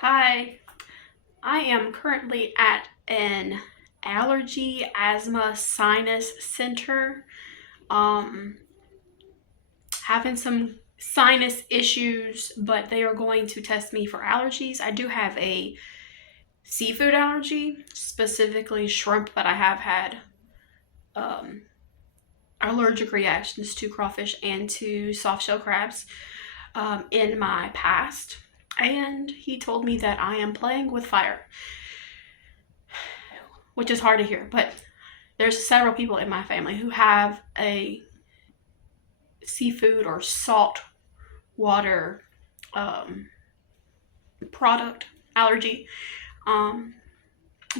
Hi, I am currently at an allergy, asthma, sinus center. Um, Having some sinus issues, but they are going to test me for allergies. I do have a seafood allergy, specifically shrimp, but I have had um, allergic reactions to crawfish and to soft shell crabs in my past. And he told me that I am playing with fire, which is hard to hear, but there's several people in my family who have a seafood or salt water um, product allergy. Um,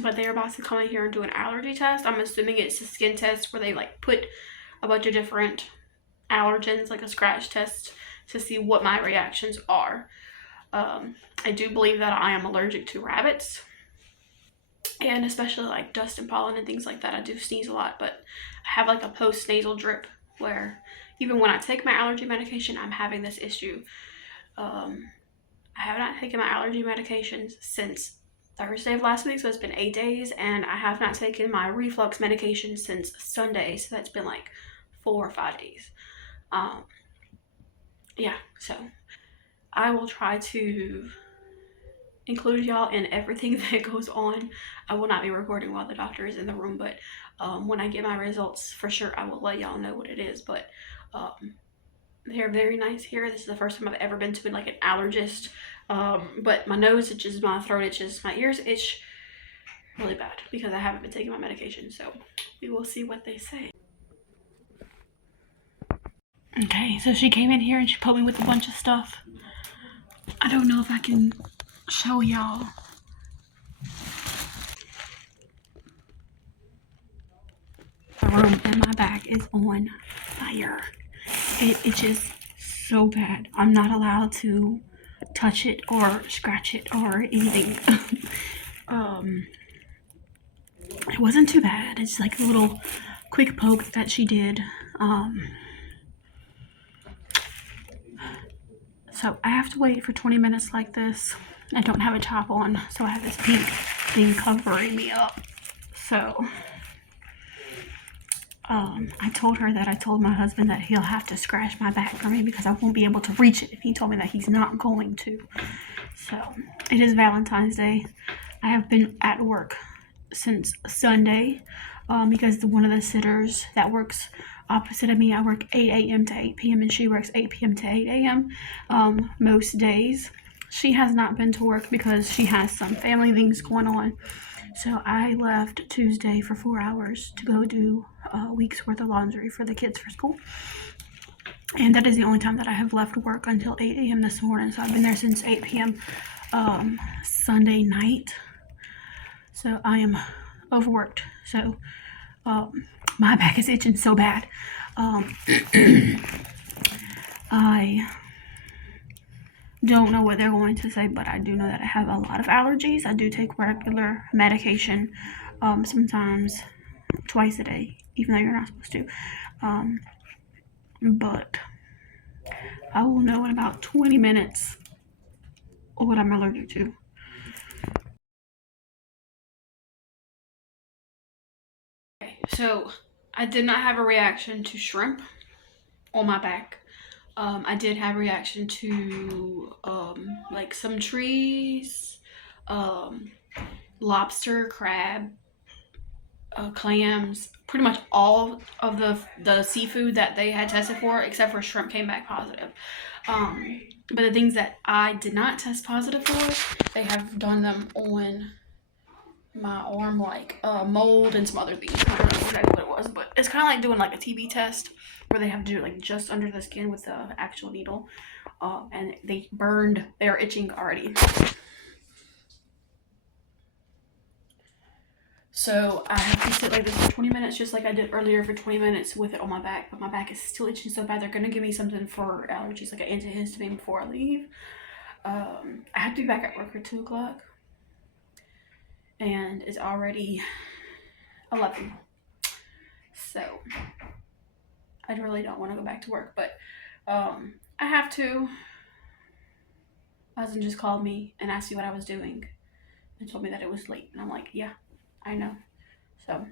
but they're about to come in here and do an allergy test. I'm assuming it's a skin test where they like put a bunch of different allergens, like a scratch test, to see what my reactions are. I do believe that I am allergic to rabbits, and especially like dust and pollen and things like that. I do sneeze a lot, but I have like a post nasal drip where even when I take my allergy medication, I'm having this issue. Um, I have not taken my allergy medications since Thursday of last week, so it's been 8 days, and I have not taken my reflux medication since Sunday, so that's been like 4 or 5 days. Um, yeah, so I will try to include y'all in everything that goes on. I will not be recording while the doctor is in the room, but when I get my results, for sure I will let y'all know what it is. But they're very nice here. This is the first time I've ever been to like an allergist. But my nose itches, my throat itches, my ears itch really bad because I haven't been taking my medication. So we will see what they say. Okay, so she came in here and she poked me with a bunch of stuff. I don't know if I can show y'all. The room and my back is on fire. It itches so bad. I'm not allowed to touch it or scratch it or anything. It wasn't too bad. It's like a little quick poke that she did. So I have to wait for 20 minutes like this. I don't have a top on, so I have this pink thing covering me up. So I told her that I told my husband that he'll have to scratch my back for me because I won't be able to reach it if he told me that he's not going to. So it is Valentine's Day. I have been at work since Sunday because one of the sitters that works opposite of me, I work 8 a.m. to 8 p.m. and she works 8 p.m. to 8 a.m. Most days. She has not been to work because she has some family things going on. So I left Tuesday for 4 hours to go do a week's worth of laundry for the kids for school. And that is the only time that I have left work until 8 a.m. this morning. So I've been there since 8 p.m. Sunday night. So I am overworked. So my back is itching so bad. I don't know what they're going to say, but I do know that I have a lot of allergies. I do take regular medication, sometimes twice a day, even though you're not supposed to. But I will know in about 20 minutes what I'm allergic to. Okay, so I did not have a reaction to shrimp on my back. I did have a reaction to like some trees, lobster, crab, clams, pretty much all of the seafood that they had tested for, except for shrimp, came back positive. But the things that I did not test positive for, they have done them on my arm, like mold and some other things. I don't know exactly what it was, but it's kind of like doing like a TB test where they have to do it like just under the skin with the actual needle, and they burned. They're itching already. So I have to sit like this for 20 minutes, just like I did earlier for 20 minutes with it on my back. But my back is still itching so bad. They're gonna give me something for allergies, like an antihistamine before I leave. I have to be back at work at 2 o'clock, and it's already 11. So I really don't want to go back to work, but I have to. My husband just called me and asked me what I was doing and told me that it was late. And I'm like, yeah, I know. So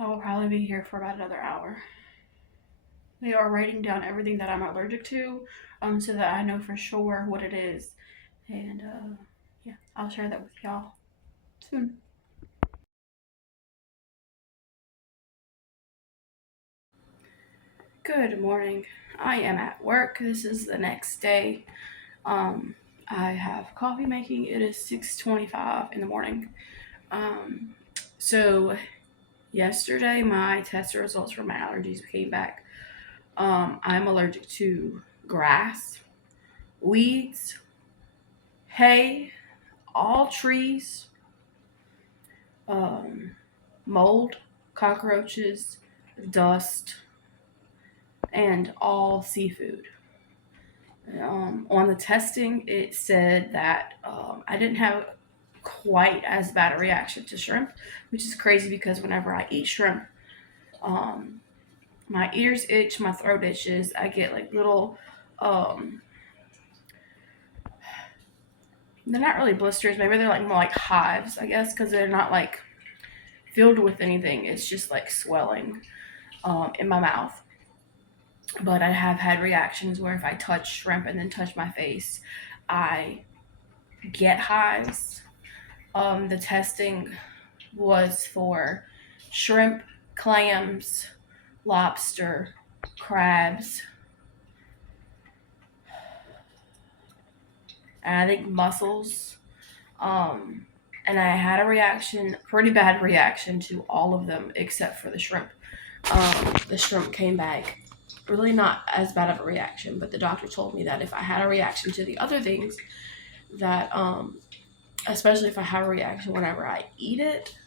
I will probably be here for about another hour. They are writing down everything that I'm allergic to, so that I know for sure what it is. And yeah, I'll share that with y'all soon. Good morning. I am at work. This is the next day. Um, I have coffee making. It is 6:25 in the morning. Um, so yesterday my test results for my allergies came back. I'm allergic to grass, weeds, hay, all trees, um, mold, cockroaches, dust, and all seafood. On the testing, it said that I didn't have quite as bad a reaction to shrimp, which is crazy because whenever I eat shrimp, um, my ears itch, my throat itches. I get like little, um, they're not really blisters. Maybe they're like more like hives, I guess, because they're not like filled with anything. It's just like swelling in my mouth. But I have had reactions where if I touch shrimp and then touch my face, I get hives. The testing was for shrimp, clams, lobster, crabs, and I think mussels. Um, and I had a reaction, pretty bad reaction to all of them except for the shrimp. The shrimp came back really not as bad of a reaction, but the doctor told me that if I had a reaction to the other things, that especially if I have a reaction whenever I eat it,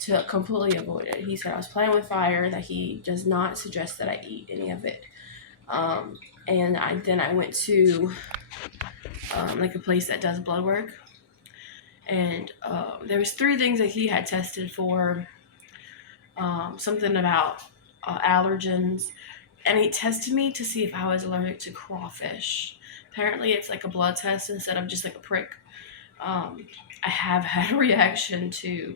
to completely avoid it. He said I was playing with fire, that he does not suggest that I eat any of it. Um, and I went to like a place that does blood work, and there was 3 things that he had tested for, something about allergens, and he tested me to see if I was allergic to crawfish. Apparently, it's like a blood test instead of just like a prick. I have had a reaction to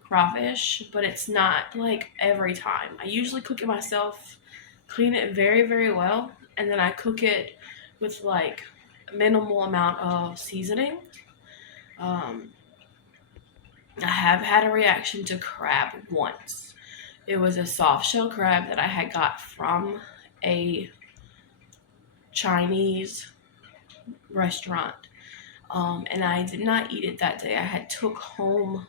crawfish, but it's not like every time. I usually cook it myself, clean it very, very well, and then I cook it with like a minimal amount of seasoning. Um, I have had a reaction to crab once. It was a soft shell crab that I had got from a Chinese restaurant. And I did not eat it that day. I had took it home.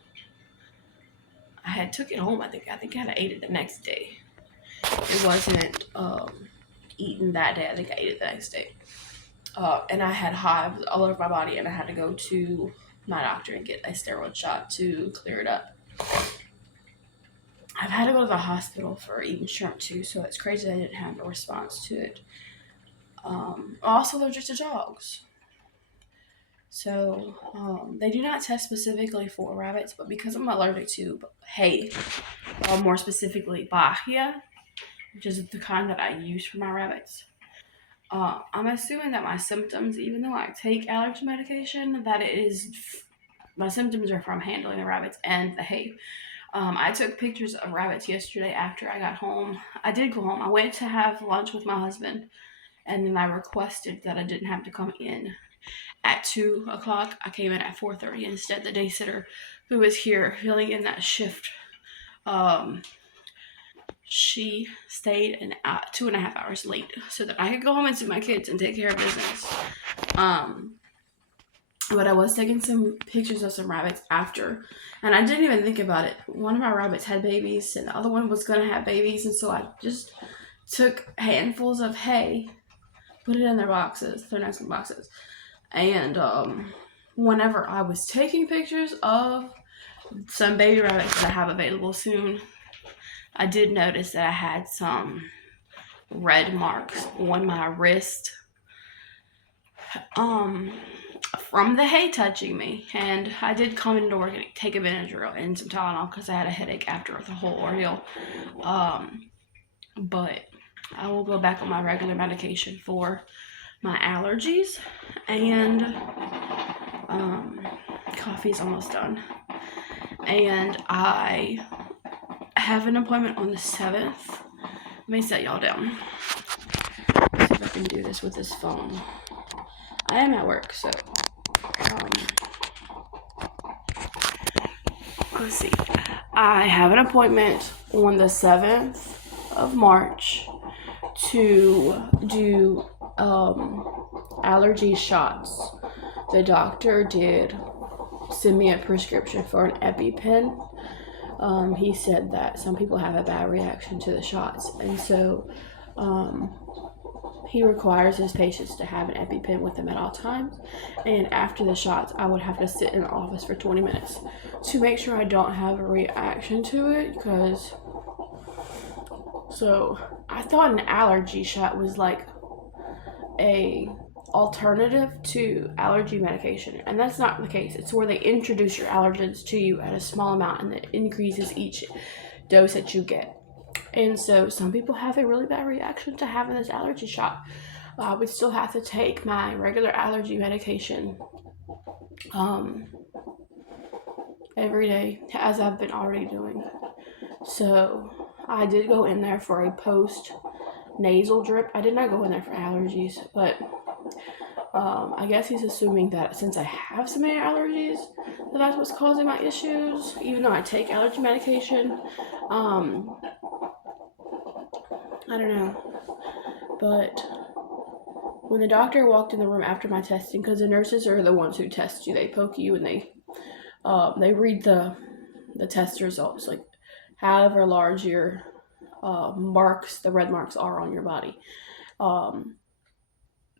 I think I had ate it the next day. It wasn't eaten that day. I think I ate it the next day. And I had hives all over my body, and I had to go to my doctor and get a steroid shot to clear it up. I've had to go to the hospital for eating shrimp too, so it's crazy I didn't have a response to it. I'm also allergic to dogs. So they do not test specifically for rabbits, but because I'm allergic to hay, more specifically Bahia, which is the kind that I use for my rabbits, I'm assuming that my symptoms, even though I take allergy medication, that my symptoms are from handling the rabbits and the hay. I took pictures of rabbits yesterday after I got home. I did go home. I went to have lunch with my husband, and then I requested that I didn't have to come in at 2 o'clock. I came in at 4:30 instead. The day sitter who was here filling in that shift, she stayed 2.5 hours late so that I could go home and see my kids and take care of business. But I was taking some pictures of some rabbits after, and I didn't even think about it. One of my rabbits had babies, and the other one was gonna have babies, and so I just took handfuls of hay, put it in their nesting boxes, and whenever I was taking pictures of some baby rabbits that I have available soon, I did notice that I had some red marks on my wrist from the hay touching me, and I did come into work and take a Benadryl and some Tylenol because I had a headache after the whole ordeal. But I will go back on my regular medication for my allergies, and coffee's almost done. And I have an appointment on the 7th. Let me set y'all down. Let's see if I can do this with this phone. I am at work, so let's see. I have an appointment on the 7th of March to do allergy shots. The doctor did send me a prescription for an EpiPen. He said that some people have a bad reaction to the shots, and so he requires his patients to have an EpiPen with them at all times. And after the shots, I would have to sit in the office for 20 minutes to make sure I don't have a reaction to it. So I thought an allergy shot was like a alternative to allergy medication, and that's not the case. It's where they introduce your allergens to you at a small amount, and it increases each dose that you get. And so some people have a really bad reaction to having this allergy shot. I would still have to take my regular allergy medication every day, as I've been already doing. So I did go in there for a post nasal drip. I did not go in there for allergies, but I guess he's assuming that since I have so many allergies, that's what's causing my issues, even though I take allergy medication. I don't know, but when the doctor walked in the room after my testing, because the nurses are the ones who test you, they poke you and they read the test results, like however large your marks, the red marks are on your body.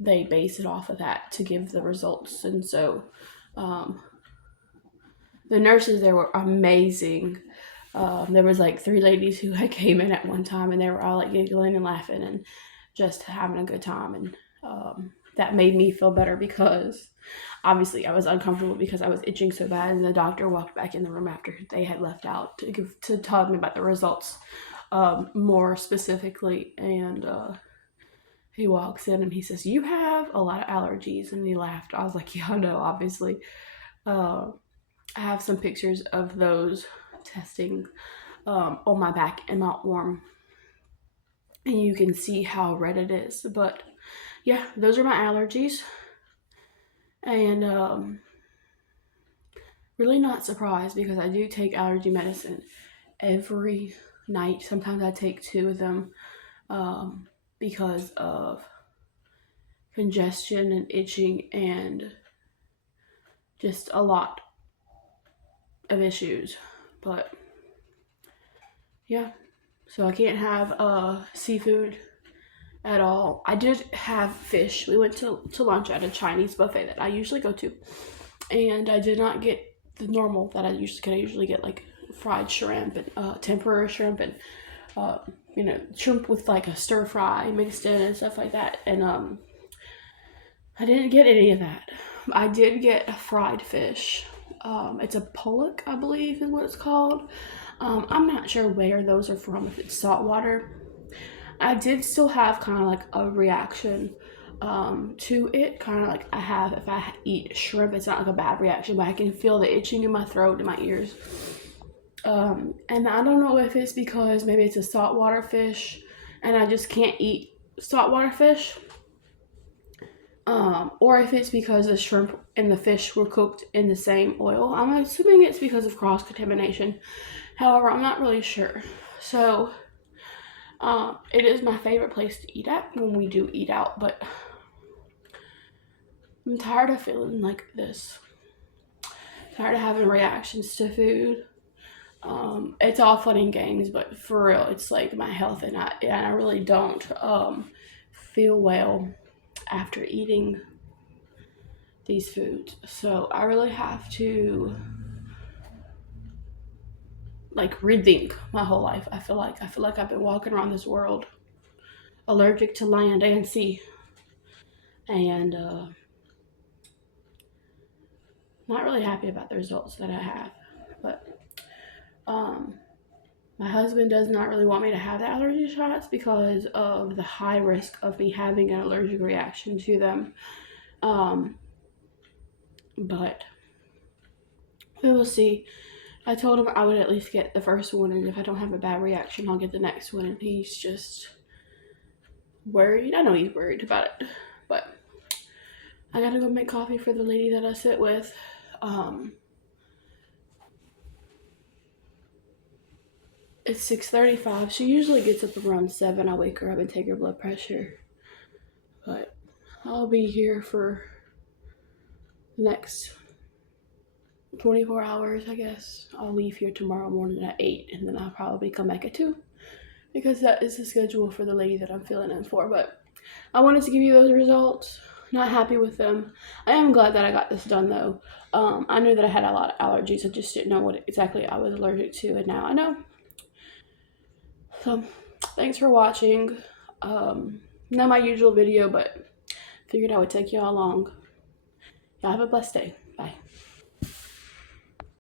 They base it off of that to give the results, and so the nurses there were amazing. There was like 3 ladies who had came in at one time, and they were all like giggling and laughing and just having a good time, and that made me feel better because obviously I was uncomfortable because I was itching so bad, and the doctor walked back in the room after they had left out to talk me about the results more specifically, and he walks in and he says, "You have a lot of allergies," and he laughed. I was like, "Yeah, I know, obviously." I have some pictures of those testing on my back and my arm, and you can see how red it is. But yeah, those are my allergies, and really not surprised because I do take allergy medicine every night. Sometimes I take 2 of them because of congestion and itching and just a lot of issues. But yeah, so I can't have seafood at all. I did have fish. We went to lunch at a Chinese buffet that I usually go to, and I did not get the normal that I usually get, like fried shrimp and tempura shrimp and shrimp with like a stir fry mixed in and stuff like that. And I didn't get any of that. I did get a fried fish. It's a pollock, I believe is what it's called. I'm not sure where those are from, if it's saltwater. I did still have kind of like a reaction to it, kind of like I have if I eat shrimp. It's not like a bad reaction, but I can feel the itching in my throat and my ears. And I don't know if it's because maybe it's a saltwater fish and I just can't eat saltwater fish, or if it's because the shrimp and the fish were cooked in the same oil. I'm assuming it's because of cross-contamination. However, I'm not really sure. So, it is my favorite place to eat at when we do eat out, but I'm tired of feeling like this. Tired of having reactions to food. It's all fun and games, but for real, it's like my health, and I really don't feel well after eating these foods. So I really have to like rethink my whole life. I feel like I've been walking around this world allergic to land and sea, and not really happy about the results that I have. But My husband does not really want me to have the allergy shots because of the high risk of me having an allergic reaction to them. But we will see. I told him I would at least get the first one, and if I don't have a bad reaction, I'll get the next one. And he's just worried. I know he's worried about it, but I gotta go make coffee for the lady that I sit with. It's 6:35. She usually gets up around 7. I wake her up and take her blood pressure. But I'll be here for the next 24 hours, I guess. I'll leave here tomorrow morning at 8, and then I'll probably come back at 2 because that is the schedule for the lady that I'm filling in for. But I wanted to give you those results. Not happy with them. I am glad that I got this done though. I knew that I had a lot of allergies. I just didn't know what exactly I was allergic to, and now I know. So thanks for watching. Not my usual video, but figured I would take y'all along. Y'all have a blessed day.